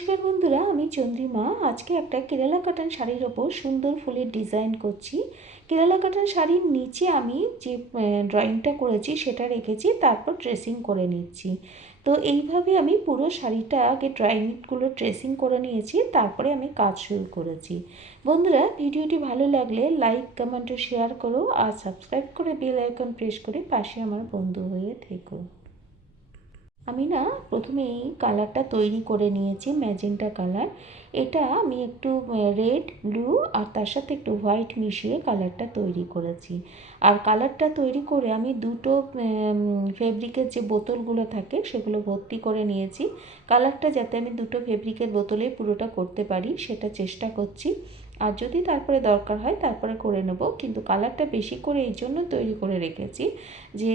নমস্কার বন্ধুরা, আমি চন্দ্রিমা। আজকে একটা কেরালা কাটান শাড়ির ওপর সুন্দর ফুলের ডিজাইন করছি। কেরালা কাটান শাড়ির নিচে আমি যে ড্রয়িংটা করেছি সেটা রেখেছি, তারপর ট্রেসিং করে নিচ্ছি। তো এইভাবে আমি পুরো শাড়িটা আগে ড্রয়িংগুলো ট্রেসিং করে নিয়েছি, তারপরে আমি কাজ শুরু করেছি। বন্ধুরা, ভিডিওটি ভালো লাগলে লাইক, কমেন্ট ও শেয়ার করো, আর সাবস্ক্রাইব করে বেল আইকন প্রেস করে পাশে আমার বন্ধু হয়ে থেকো। আমি না প্রথমে এই কালারটা তৈরি করে নিয়েছি, ম্যাজেন্টা কালার। এটা আমি একটু রেড, ব্লু আর তার সাথে একটু হোয়াইট মিশিয়ে কালারটা তৈরি করেছি। আর কালারটা তৈরি করে আমি দুটো ফেব্রিকের যে বোতলগুলো থাকে সেগুলো ভর্তি করে নিয়েছি। কালারটা যাতে আমি দুটো ফেব্রিকের বোতলে পুরোটা করতে পারি সেটা চেষ্টা করছি। আর যদি তারপরে দরকার হয় তারপরে করে নেব, কিন্তু কালারটা বেশি করে এই জন্য তৈরি করে রেখেছি যে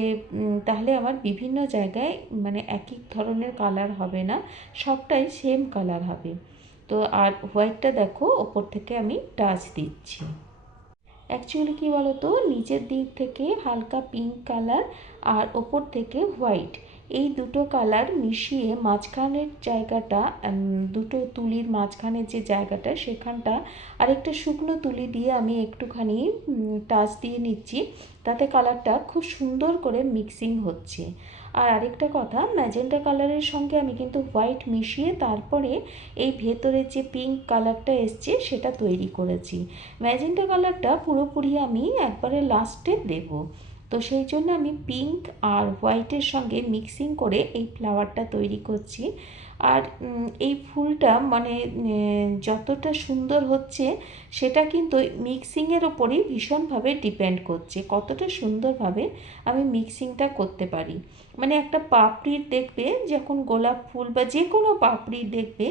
তাহলে আমার বিভিন্ন জায়গায় মানে একই ধরনের কালার হবে না, সবটাই সেম কালার হবে। তো আর হোয়াইটটা দেখো ওপর থেকে আমি টাচ দিচ্ছি। অ্যাকচুয়ালি কী বলো তো, নিচের দিক থেকে হালকা পিঙ্ক কালার আর ওপর থেকে হোয়াইট, এই দুটো কালার মিশিয়ে মাঝখানের জায়গাটা, দুটো তুলির মাঝখানের যে জায়গাটা সেখানটা আরেকটা শুকনো তুলি দিয়ে আমি একটুখানি টাচ দিয়ে নিচ্ছি, তাতে কালারটা খুব সুন্দর করে মিক্সিং হচ্ছে। আর আরেকটা কথা, ম্যাজেন্টা কালারের সঙ্গে আমি কিন্তু হোয়াইট মিশিয়ে তারপরে এই ভেতরে যে পিঙ্ক কালারটা এসছে সেটা তৈরি করেছি। ম্যাজেন্টা কালারটা পুরোপুরি আমি একবারে লাস্টে দেব। তো সেই জন্য আমি পিঙ্ক আর হোয়াইটের সঙ্গে মিক্সিং করে এই ফ্লাওয়ারটা তৈরি করছি। আর এই ফুলটা মানে যতটা সুন্দর হচ্ছে সেটা কিন্তু মিক্সিংয়ের ওপরেই ভীষণভাবে ডিপেন্ড করছে, কতটা সুন্দরভাবে আমি মিক্সিংটা করতে পারি। মানে একটা পাপড়ির দেখবে, যখন গোলাপ ফুল বা যে কোনো পাপড়ির দেখবে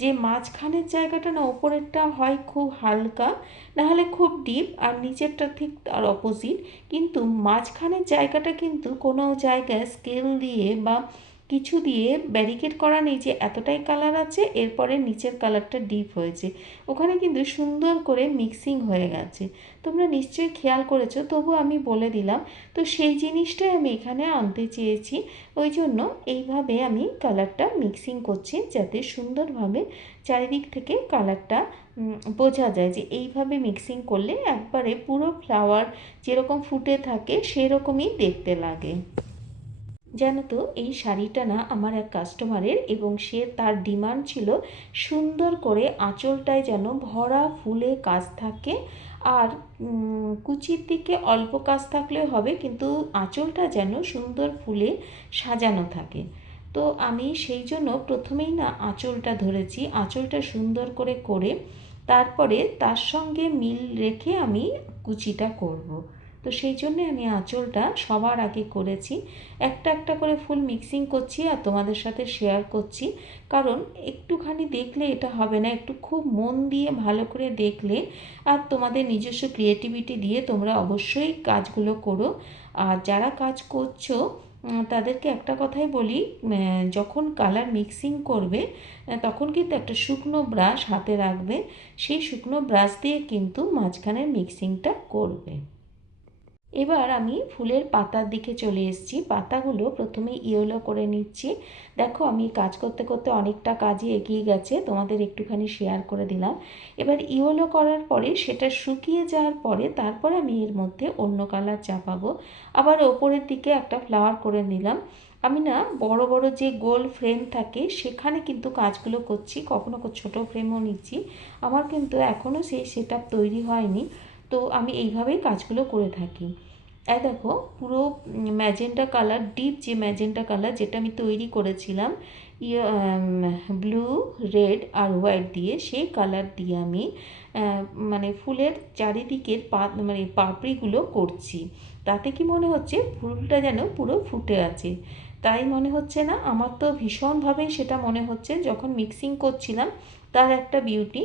যে মাঝখানের জায়গাটা না ওপরেরটা হয় খুব হালকা, নাহলে খুব ডিপ, আর নিচেরটা ঠিক তার অপোজিট। কিন্তু মাঝখানের জায়গাটা কিন্তু কোনো জায়গায় স্কেল দিয়ে বা কিছু দিয়ে ব্যারিকেড করা নেই যে এতটাই কালার আছে, এরপরে নিচের কালারটা ডিপ হয়েছে। ওখানে কিন্তু সুন্দর করে মিক্সিং হয়ে গেছে, তোমরা নিশ্চয়ই খেয়াল করেছো, তবু আমি বলে দিলাম। তো সেই জিনিসটাই আমি এখানে আনতে চেয়েছি, ওই জন্য এইভাবে আমি কালারটা মিক্সিং করছি যাতে সুন্দরভাবে চারিদিক থেকে কালারটা বোঝা যায় যে এইভাবে মিক্সিং করলে একবারে পুরো ফ্লাওয়ার যেরকম ফুটে থাকে সেরকমই দেখতে লাগে। জানো তো, এই শাড়িটা না আমার এক কাস্টমারের, এবং সে তার ডিমান্ড ছিল সুন্দর করে আঁচলটায় যেন ভরা ফুলে কাজ থাকে, আর কুচির দিকে অল্প কাজ থাকলেও হবে, কিন্তু আঁচলটা যেন সুন্দর ফুলে সাজানো থাকে। তো আমি সেই জন্য প্রথমেই না আঁচলটা ধরেছি, আঁচলটা সুন্দর করে করে তারপরে তার সঙ্গে মিল রেখে আমি কুচিটা করব। তো সেই জন্যে আমি আঁচলটা সবার আগে করেছি। একটা একটা করে ফুল মিক্সিং করছি আর তোমাদের সাথে শেয়ার করছি, কারণ একটুখানি দেখলে এটা হবে না, একটু খুব মন দিয়ে ভালো করে দেখলে আর তোমাদের নিজস্ব ক্রিয়েটিভিটি দিয়ে তোমরা অবশ্যই কাজগুলো করো। আর যারা কাজ করছো তাদেরকে একটা কথাই বলি, যখন কালার মিক্সিং করবে তখন কিন্তু একটা শুকনো ব্রাশ হাতে রাখবে, সেই শুকনো ব্রাশ দিয়ে কিন্তু মাঝখানের মিক্সিংটা করবে। এবার আমি ফুলের পাতার দিকে চলে এসেছি। পাতাগুলো প্রথমে ইয়েলো করে নিচ্ছি। দেখো, আমি কাজ করতে করতে অনেকটা কাজই এগিয়ে গেছে, তোমাদের একটুখানি শেয়ার করে দিলাম। এবার ইয়েলো করার পরে সেটা শুকিয়ে যাওয়ার পরে তারপরে আমি এর মধ্যে অন্য কালার চাপাবো। আবার ওপরের দিকে একটা ফ্লাওয়ার করে নিলাম। আমি না বড় বড় যে গোল ফ্রেম থাকে সেখানে কিন্তু কাজগুলো করছি, কখনো ছোট ফ্রেমও নিচ্ছি। আমার কিন্তু এখনও সেই সেটআপ তৈরি হয়নি, তো আমি এইভাবেই কাজগুলো করে থাকি। এই দেখো, পুরো ম্যাজেন্টা কালার, ডিপ যে ম্যাজেন্টা কালার যেটা আমি তৈরি করেছিলাম ব্লু, রেড আর হোয়াইট দিয়ে, সেই কালার দিয়ে আমি মানে ফুলের চারিদিকের মানে পাপড়িগুলো করছি। তাতে কি মনে হচ্ছে ফুলটা যেন পুরো ফুটে আছে, তাই মনে হচ্ছে না? আমার তো ভীষণভাবেই সেটা মনে হচ্ছে যখন মিক্সিং করছিলাম, তার একটা বিউটি।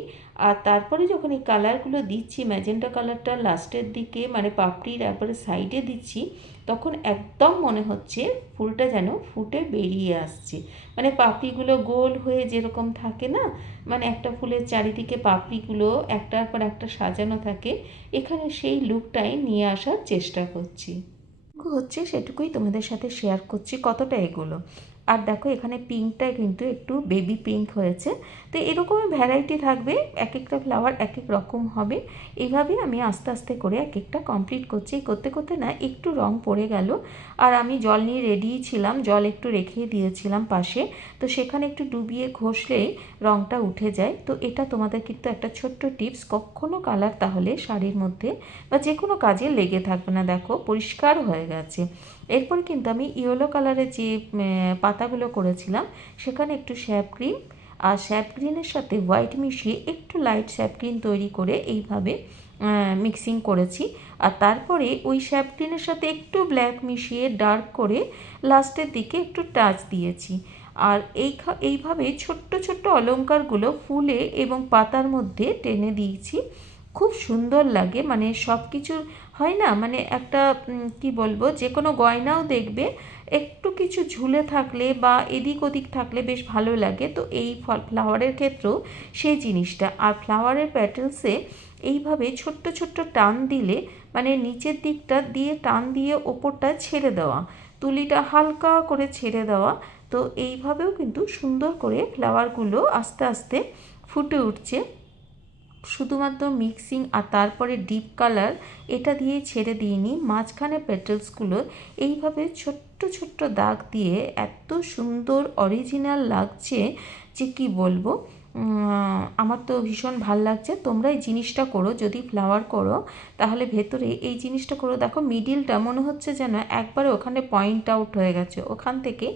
আর তারপরে যখন এই কালারগুলো দিচ্ছি, ম্যাজেন্টা কালারটা লাস্টের দিকে মানে পাপড়ির একবারে সাইডে দিচ্ছি, তখন একদম মনে হচ্ছে ফুলটা যেন ফুটে বেরিয়ে আসছে। মানে পাপড়িগুলো গোল হয়ে যেরকম থাকে না, মানে একটা ফুলের চারিদিকে পাপড়িগুলো একটার পর একটা সাজানো থাকে, এখানে সেই লুকটাই নিয়ে আসার চেষ্টা করছি। হচ্ছে সেটুকুই তোমাদের সাথে শেয়ার করছি, কতটা এগোলো। আর দেখো এখানে পিঙ্কটা কিন্তু একটু বেবি পিঙ্ক হয়েছে। তো এরকমই ভ্যারাইটি থাকবে, এক একটা ফ্লাওয়ার এক এক রকম হবে। এইভাবেই আমি আস্তে আস্তে করে এক একটা কমপ্লিট করছি। করতে করতে না একটু রং পড়ে গেল, আর আমি জল নিয়ে রেডিই ছিলাম, জল একটু রেখেই দিয়েছিলাম পাশে। তো সেখানে একটু ডুবিয়ে ঘষলেই রংটা উঠে যায়। তো এটা তোমাদের কিন্তু একটা ছোট্ট টিপস, কখনো কালার তাহলে শাড়ির মধ্যে বা যে কোনো কাজে লেগে থাকবে না। দেখো পরিষ্কার হয়ে গেছে। এরপর কিন্তু আমি ইয়েলো কালারের যে পাতাগুলো করেছিলাম সেখানে একটু শ্যাপ ক্রিম আর শ্যাপ গ্রিনের সাথে হোয়াইট মিশিয়ে একটু লাইট শ্যাপ গ্রিন তৈরি করে এইভাবে মিক্সিং করেছি। আর তারপরে ওই শ্যাপ গ্রিনের সাথে একটু ব্ল্যাক মিশিয়ে ডার্ক করে লাস্টের দিকে একটু টাচ দিয়েছি। আর এইভাবে ছোট্ট ছোট্ট অলংকারগুলো ফুলে এবং পাতার মধ্যে টেনে দিয়েছি। খুব সুন্দর লাগে, মানে সব কিছু হয় না, মানে একটা কি বলবো, যে কোনো গয়নাও দেখবে একটু কিছু ঝুলে থাকলে বা এদিক ওদিক থাকলে বেশ ভালো লাগে। তো এই ফ্লাওয়ারের ক্ষেত্রেও সেই জিনিসটা। আর ফ্লাওয়ারের প্যাটেলসে এইভাবে ছোট্ট ছোট্ট টান দিলে, মানে নিচের দিকটা দিয়ে টান দিয়ে ওপরটা ছেড়ে দেওয়া, তুলিটা হালকা করে ছেড়ে দেওয়া। তো এইভাবেও কিন্তু সুন্দর করে ফ্লাওয়ারগুলো আস্তে আস্তে ফুটে উঠছে। শুধুমাত্র মিক্সিং আর তারপরে ডিপ কালার এটা দিয়ে ছেড়ে দিইনি, মাঝখানে পেটেলসগুলো এইভাবে ছোট্ট ছোট্ট দাগ দিয়ে এত সুন্দর অরিজিনাল লাগছে যে কি বলবো। আমার তো ভীষণ ভাল লাগছে। তোমরা এই জিনিসটা করো, যদি ফ্লাওয়ার করো তাহলে ভেতরে এই জিনিসটা করো। দেখো মিডিলটা মনে হচ্ছে যেন একবারে ওখানে পয়েন্ট আউট হয়ে গেছে, ওখান থেকে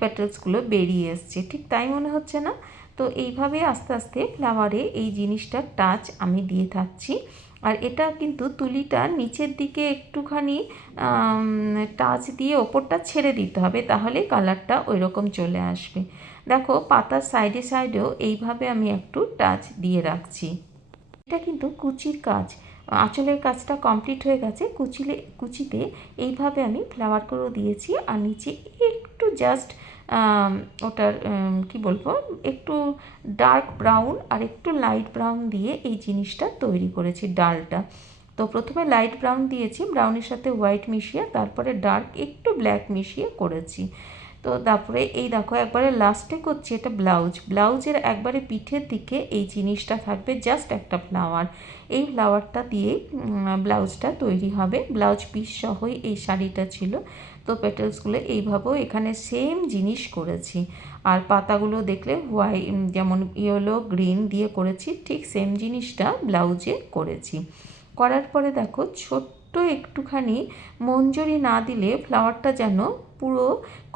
পেটেলসগুলো বেরিয়ে এসছে, ঠিক তাই মনে হচ্ছে না? তো এইভাবে আস্তে আস্তে ফ্লাওয়ারে এই জিনিসটার টাচ আমি দিয়ে থাকছি। আর এটা কিন্তু তুলিটা নিচের দিকে একটুখানি টাচ দিয়ে ওপরটা ছেড়ে দিতে হবে, তাহলে কালারটা ওই রকম চলে আসবে। দেখো পাতার সাইডে সাইডেও এইভাবে আমি একটু টাচ দিয়ে রাখছি। এটা কিন্তু কুচির কাজ, আঁচলের কাজটা কমপ্লিট হয়ে গেছে। কুচিতে এইভাবে আমি ফ্লাওয়ারগুলো দিয়েছি, আর নিচে একটু জাস্ট ওটার কি বলবো, একটু ডার্ক ব্রাউন আর একটু লাইট ব্রাউন দিয়ে এই জিনিসটা তৈরি করেছি, ডালটা। তো প্রথমে লাইট ব্রাউন দিয়েছি, ব্রাউনের সাথে হোয়াইট মিশিয়ে, তারপরে ডার্ক একটু ব্ল্যাক মিশিয়ে করেছি। তো তারপরে এই দেখো একবারে লাস্টে করছি এটা ব্লাউজের একবারে পিঠের দিকে এই জিনিসটা থাকবে, জাস্ট একটা ফ্লাওয়ার। এই ফ্লাওয়ারটা দিয়ে ব্লাউজটা তৈরি হবে। ব্লাউজ পিস সহই এই শাড়িটা ছিল। তো পেটেলসগুলো এইভাবেও এখানে সেম জিনিস করেছি। আর পাতাগুলো দেখলে যেমন ইয়েলো গ্রিন দিয়ে করেছি, ঠিক সেম জিনিসটা ব্লাউজে করেছি। করার পরে দেখো ছোট্ট একটুখানি মঞ্জরি না দিলে ফ্লাওয়ারটা যেন পুরো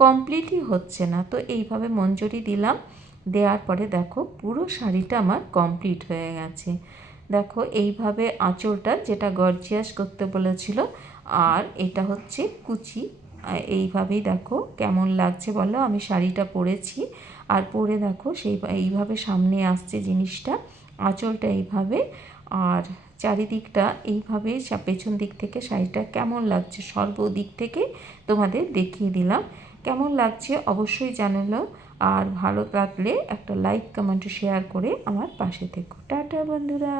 কমপ্লিটই হচ্ছে না। তো এইভাবে মঞ্জরি দিলাম, দেওয়ার পরে দেখো পুরো শাড়িটা আমার কমপ্লিট হয়ে গেছে। দেখো এইভাবে আঁচলটা যেটা গর্জিয়াস করতে বলেছিল, আর এটা হচ্ছে কুচি। এইভাবেই দেখো কেমন লাগছে বলো। আমি শাড়িটা পরেছি, আর পরে দেখো এইভাবে সামনে আসছে জিনিসটা, আঁচলটা এইভাবে, আর চারিদিকটা এইভাবে পেছন দিক থেকে শাড়িটা কেমন লাগছে সর্বদিক থেকে তোমাদের দেখিয়ে দিলাম। কেমন লাগছে অবশ্যই জানালো, আর ভালো লাগলে একটা লাইক কমেন্ট শেয়ার করে আমার পাশে থেকো। টাটা বন্ধুরা।